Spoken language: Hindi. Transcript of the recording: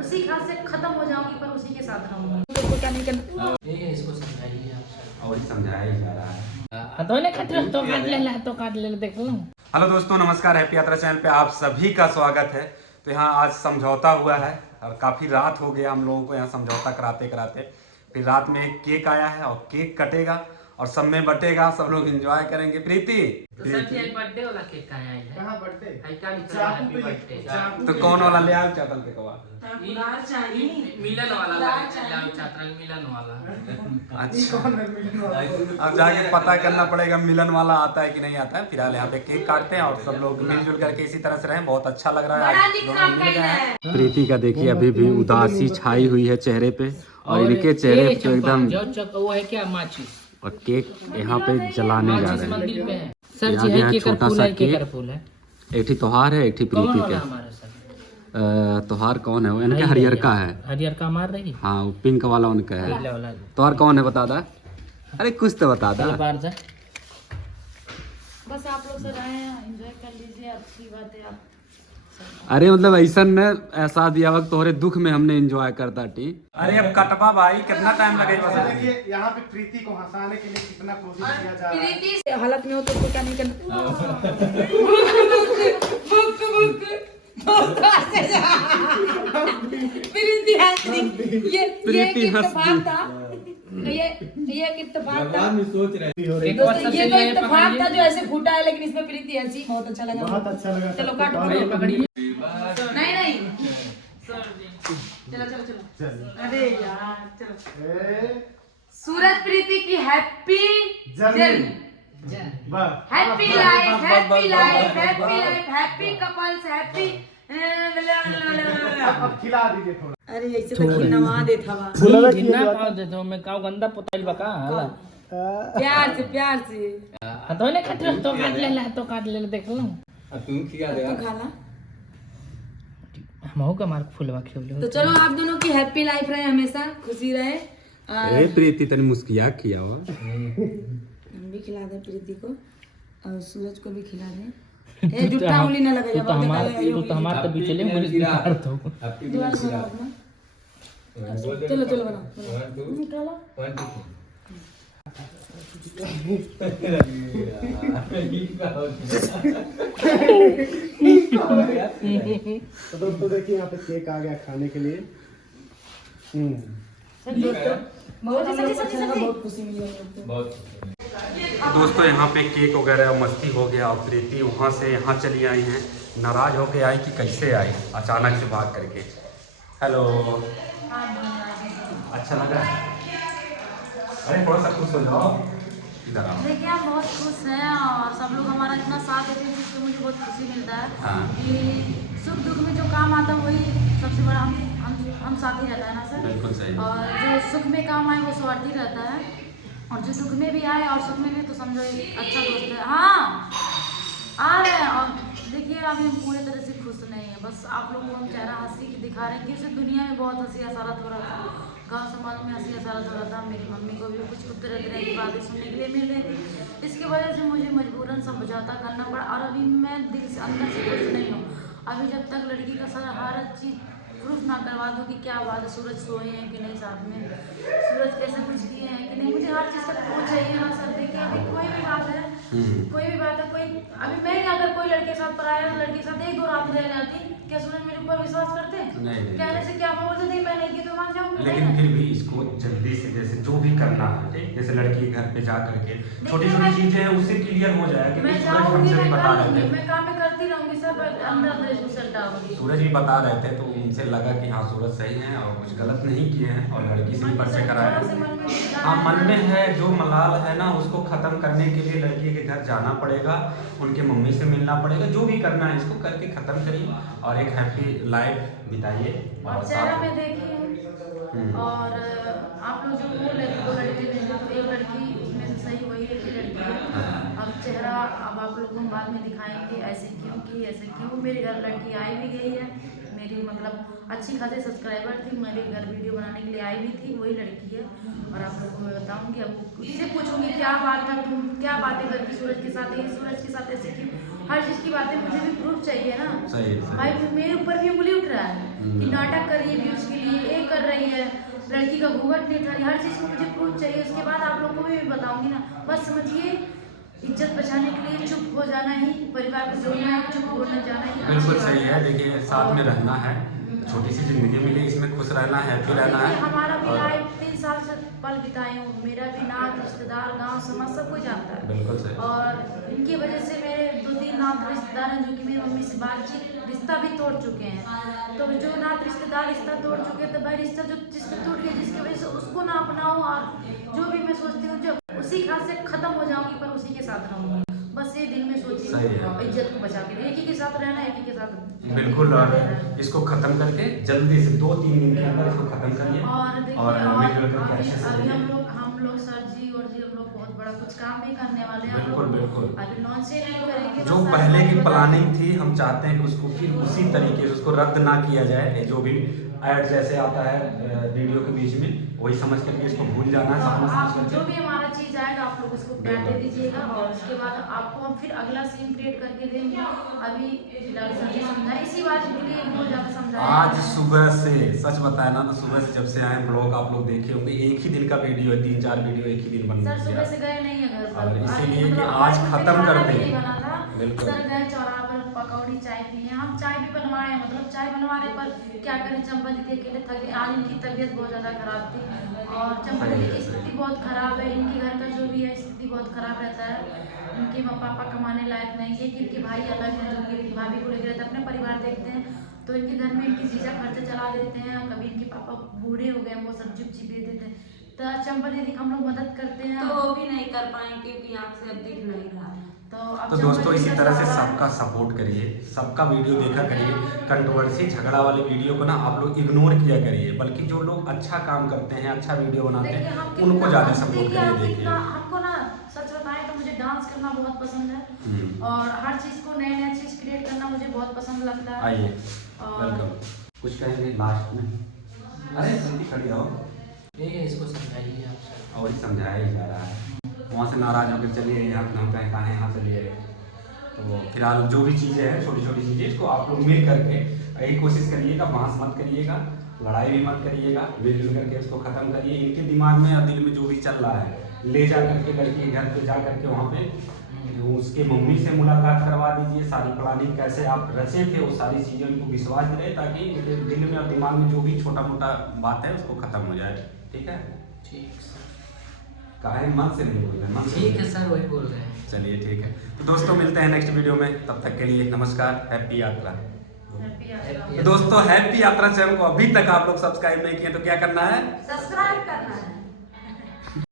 उसी खास से खत्म हो जाऊंगी पर उसी के साथ रहूंगी। तो क्या नहीं करना इसको समझाइए आप। और समझाया ही जा रहा है। तो काट ले देख लो। हेलो दोस्तों, नमस्कार। हैप्पी यात्रा चैनल पे आप सभी का स्वागत है। तो यहाँ आज समझौता हुआ है और काफ़ी रात हो गया हम लोगों को यहाँ समझौता कराते कराते। फिर रात में एक केक आया है और केक कटेगा और सब में बटेगा, सब लोग एंजॉय करेंगे। प्रीति तो सर जी बर्थडे वाला केक कहाँ है? कहाँ बर्थडे? है क्या लिखा है हैप्पी बर्थडे? तो कौन वाला ले आओ? चावल के कबाब। मिलन वाला चातरंग मिलन वाला। अच्छा, अब जाके पता करना पड़ेगा मिलन वाला आता है कि नहीं आता है। फिलहाल यहाँ पे केक काटते हैं और सब लोग मिलजुल करके इसी तरह से रहें। बहुत अच्छा लग रहा है। प्रीति का देखिए अभी भी उदासी छाई हुई है चेहरे पे और इनके चेहरे पे तो एकदम। वो है क्या माचिस? और केक यहाँ पे जलाने जा रहे हैं। मंदिर पे है सर जी। है केक छोटा सा केक। फूल है। एक ही त्योहार है, एक ही प्रीति के। त्योहार कौन है वो? इनके हरियर का है। हरियर का मार रही। हाँ, वो पिंक वाला उनका है। त्योहार कौन है बता दा। अरे कुछ तो बता दा। बस आप लोग से रहे हैं, एंजॉय कर लीजिए, अच्छी बात है। आप अरे मतलब ऐसा न ऐसा दिया वक्त तोहरे दुख में हमने एंजॉय करता टी। अरे अब कटवा भाई, कितना टाइम लगेगा? देखिए यहाँ पे प्रीति को हंसाने के लिए कितना कोशिश किया जा रहा है। प्रीति हालत में हो तो क्या नहीं करना। प्रीति हंस रही। ये इत्तेफाक था। ये एक इत्तेफाक था। सोच रहे ये तो इत्तेफाक था जो ऐसे फूटा है, लेकिन इसमें प्रीति हंसी। बहुत अच्छा लगा। बहुत अच्छा लगा। चलो काटो, पकड़िए। नहीं चलो। अरे यार चलो। सूरज प्रीति की happy journey, happy life, happy life, happy life, happy couples, happy. अब खिला दीजिए थोड़ा। अरे ऐसे तो खिलवा दे था जिन्ना का दे दो मैं काव गंदा पोतल बका हला। प्यार से तो ने काट ले देख लो। तुम खिला दे। तू खाना। हम का मार्क फुलवा खेल। तो चलो आप दोनों की हैप्पी लाइफ रहे, हमेशा खुशी रहे। ए प्रीति तनी मुस्किया किया हुआ। हम भी खिला दे प्रीति को और सूरज को भी खिला दे। ए जुट्टा उंगली ना लगे। तो हमार तो बीचले मुझे दिखार दो। चलो बनाओ निकालो। तो दोस्तों देखिए यहाँ पे केक आ गया खाने के लिए। बहुत खुशी मिली दोस्तों यहाँ पे केक वगैरह मस्ती हो गया और प्रीति वहाँ से यहाँ चली आई हैं। नाराज होके आई कि कैसे आई अचानक से भाग करके। हेलो, अच्छा लगा? अरे थोड़ा सा खुश हो जाओ, इधर आओ। देखिए हम बहुत खुश हैं और सब लोग हमारा इतना साथ देते हैं जिससे मुझे बहुत खुशी मिलता है। हाँ। कि सुख दुख में जो काम आता है वही सबसे बड़ा हम साथ ही रहता है ना सर। बिल्कुल सही। और जो सुख में काम आए वो स्वार्थी रहता है और जो दुख में भी आए और सुख में भी तो समझो एक अच्छा दोस्त है। हाँ आ रहे हैं। और देखिए अभी हम पूरी तरह से खुश नहीं है। बस आप लोगों को हम चेहरा हंसी की दिखा रहे हैं कि इस दुनिया में बहुत हंसी हसारत हो रहा था, गांव समाज में हंसी हसारत हो रहा था। मेरी मम्मी को भी कुछ तरह तरह की बातें सुनने के लिए मिल रही थी। इसकी वजह से मुझे मजबूरन समझौता करना पड़ा और अभी मैं दिल से अंदर से खुश नहीं हूँ। अभी जब तक लड़की का सारा हर चीज़ प्रूफ ना करवा दो कि क्या बात है, सूरज सोए हैं कि नहीं साथ में, सूरज कैसे कुछ किए हैं कि नहीं, मुझे हर चीज़ का प्रूफ चाहिए ना सर। देखिए अभी कोई भी बात है, कोई अभी मैं अगर कोई लड़के के साथ पराया लड़के के साथ 1-2 रात रह जाती, क्या सूरज मेरे ऊपर विश्वास करते? नहीं। कहने से क्या बोलते नहीं, पहने की तो मान जाऊँ। लेकिन फिर भी इसको जल्दी से जैसे जो भी करना है, जैसे लड़की के घर पे जा करके छोटी छोटी चीजें हैं उससे क्लियर हो जाए कि मैं सूरज जाऊँगी, हमसे भी मैं बता कर रहे लूँगी, थे। मैं काम में करती रहूँगी सब अंदर रिजल्ट आऊँगी। सूरज भी बता रहे थे तो उनसे लगा कि हाँ सूरज सही है और कुछ गलत नहीं किए हैं और लड़की से भी परिचय कराया है। हाँ मन में है जो मलाल है ना उसको खत्म करने के लिए लड़की के घर जाना पड़ेगा, उनके मम्मी से मिलना पड़ेगा, जो भी करना है इसको करके खत्म करिए और एक हैप्पी लाइफ बिताइए। और चेहरा में देखिए और आप लोग जो बोल रहे थे 2 लड़की भेजे तो एक लड़की उसमें से सही वही एक ही लड़की है। अब चेहरा अब आप लोग को बाद में दिखाएंगे ऐसे क्यों की, ऐसे क्यों। मेरे घर लड़की आई भी गई है, मेरी मतलब अच्छी खासी सब्सक्राइबर थी, मेरे घर वीडियो बनाने के लिए आई भी थी, वही लड़की है। और आप लोगों को मैं बताऊंगी, अब उससे पूछूंगी क्या बात है, तुम क्या बातें करती सूरज के साथ, ये सूरज के साथ ऐसे क्यों। हर चीज़ की बातें मुझे भी प्रूफ चाहिए ना। सही। भाई मेरे ऊपर भी उंगली उठ रहा है कि नाटक करिए, है, लड़की का घूंघट नहीं उठा रही, हर चीज़ को मुझे प्रूफ चाहिए। उसके बाद आप लोग को भी बताऊंगी ना। बस समझिए इज्जत बचाने के लिए चुप हो जाना ही, परिवार को जोड़ना है, चुप बोलने जाना ही। बिल्कुल सही है। देखिए साथ में रहना है, छोटी सी जिंदगी मिली, इसमें खुश रहना है, हैप्पी रहना है। हमारा भी और लाइफ 3 साल से पल बिताई हूँ, मेरा भी नात रिश्तेदार गांव समाज सब कुछ जानता है। बिल्कुल सही। और इनकी वजह से मेरे 2-3 नात रिश्तेदार हैं जो कि मेरी मम्मी से बातचीत रिश्ता भी तोड़ चुके हैं। तो जो नात रिश्तेदार रिश्ता तोड़ चुके हैं, तो भाई रिश्ता जो जिससे टूट गया, जिसकी वजह से उसको ना अपनाऊं, और जो भी मैं सोचती हूँ जो उसी खास से खत्म हो जाऊंगी, पर उसी के साथ रहूंगी। बस ये दिल में सोची सही है। इज्जत को बचा के एक ही के साथ रहना, एक ही के साथ बिल्कुल। और इसको खत्म करके जल्दी से 2-3 दिन के अंदर इसको खत्म करिए। और देखिए और मिलजुल करके अभी अच्छे से अभी रहिए। हम लोग सर जी और जी हम लोग बहुत बड़ा कुछ काम भी करने वाले हैं। बिल्कुल, बिल्कुल। अभी लॉन्च से नहीं करेंगे। जो बस पहले की बता- प्लानिंग थी, हम चाहते हैं कि उसको फिर उसी तरीके से उसको रद्द ना किया जाए। जो भी ऐड जैसे आता है वीडियो के बीच में, वही समझ करके इसको भूल जाना है, समझ आप समझ जो करके। भी हमारा चीज आएगा आप लोग उसको प्यार दे दीजिएगा, और उसके बाद आपको हम फिर अगला सीन क्रिएट करके देंगे। अभी फिलहाल सर जी समझाए, इसी बात के लिए बहुत ज्यादा समझाया। आज सुबह से सच बताया ना, तो सुबह से जब से आए ब्लॉग आप लोग देखे होंगे, एक ही दिन का वीडियो है, 3-4 वीडियो एक ही दिन बन सर सुबह से गया। गए नहीं है घर और पर, इसीलिए कि मतलब आज मुझे खत्म खाना करते भी हैं। नहीं बना था। बिल्कुल। सर गए चौराहे पर पकौड़ी चाय पिए, हम चाय भी बनवाए हैं, मतलब चाय बनवाने पर क्या करें, चंपा दीदी अकेले थक गए। आज इनकी तबीयत बहुत ज़्यादा खराब थी, और चंपा दीदी की स्थिति बहुत खराब है। इनके घर का जो भी है स्थिति बहुत खराब रहता है। इनके माँ पापा कमाने लायक नहीं है, कि इनके भाई अलग हैं जो कि इनकी भाभी को लेकर रहते हैं, अपने परिवार देखते हैं। तो इनके घर में इनकी जीजा खर्चा चला देते हैं, कभी इनके पापा बूढ़े हो गए, वो सब्जी उब्जी बेच देते हैं। तो चंपा दीदी हम लोग मदद करते हैं, तो वो भी नहीं कर पाएंगे क्योंकि आँख से अब दिख नहीं रहा है। तो अब तो चंपा दोस्तों दीदी इसी का तरह से सहारा- सबका सपोर्ट करिए, सबका वीडियो देखा करिए। कंट्रोवर्सी झगड़ा वाले वीडियो को ना आप लोग इग्नोर किया करिए, बल्कि जो लोग अच्छा काम करते हैं, अच्छा वीडियो बनाते देखिए, हैं, हम उनको कितना- ज़्यादा सपोर्ट देखिए, करिए। हम देखिए कितना- हमको ना सच बताएं तो मुझे डांस करना बहुत पसंद है, हम्म। और हर चीज़ को नया चीज़ क्रिएट करना मुझे बहुत पसंद लगता है। आइए, और वेलकम। कुछ कहेंगे लास्ट में? अरे जल्दी खड़ी आओ। ठीक है, इसको समझाइए आप सर। और समझाया ही जा रहा है, वहाँ से नाराज होकर चलिए, यहाँ हम कहें यहाँ चलिए। तो फिलहाल जो भी चीज़ें हैं, छोटी छोटी चीज़ें, इसको आप लोग मिल करके यही कोशिश करिएगा, बहस मत करिएगा, लड़ाई भी मत करिएगा, मिलजुल करके इसको ख़त्म करिए। इनके दिमाग में या दिल में जो भी चल रहा है, ले जा करके लड़की के घर पे जा करके वहाँ पे उसके मम्मी से मुलाकात करवा दीजिए। सारी प्लानिंग कैसे आप रचे थे, वो सारी चीज़ें उनको विश्वास दिलाए, ताकि इनके दिल में और दिमाग में जो भी छोटा मोटा बात है उसको ख़त्म हो जाए। ठीक है? ठीक सर। कहा मन से नहीं बोल रहे, मन से। ठीक है सर, वही बोल रहे हैं। चलिए ठीक है। तो दोस्तों मिलते हैं नेक्स्ट वीडियो में, तब तक के लिए नमस्कार, हैप्पी यात्रा। हैप्पी हैप्पी तो दोस्तों हैप्पी यात्रा चैनल को अभी तक आप लोग सब्सक्राइब नहीं किए तो क्या करना है? सब्सक्राइब करना है।